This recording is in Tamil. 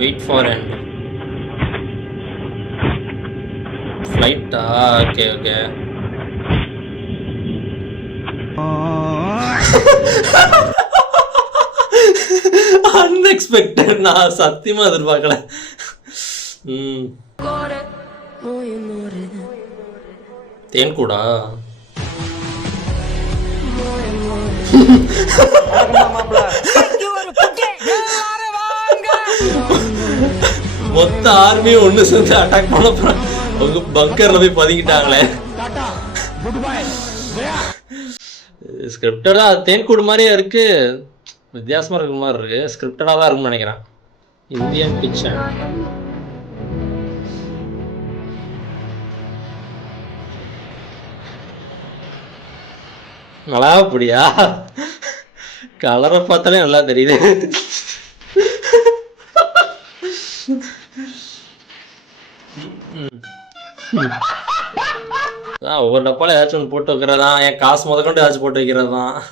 வெயிட் ஃபார் எண்ட் ஃப்ளைட்டா? Okay okay. அன்எக்ஸ்பெக்டட். நான் சத்தியமா எதிர்பார்க்கல. தேன்கூடா? மொத்த ஆர்மியும் ஒண்ணு சேர்ந்து அட்டாக் பண்ண போறாங்க. உங்க பங்கர்ல போய் பதுங்கிட்டாங்களே. ஸ்கிரிப்டடா தேன்கூடு மாதிரியே இருக்கு, வித்தியாசமா இருக்கிற மாதிரி இருக்கு. ஸ்கிரிப்டடா தான் இருக்கும்னு நினைக்கிறேன். Indian kitchen. நல்லா அப்படியா? கலரை பார்த்தாலே நல்லா தெரியுது. ஒவ்வொரு டப்பால ஏதாச்சும் ஒன்று போட்டு வைக்கிறதா, என் காசு முதற்கொண்டு ஏதாச்சும் போட்டு வைக்கிறது தான்.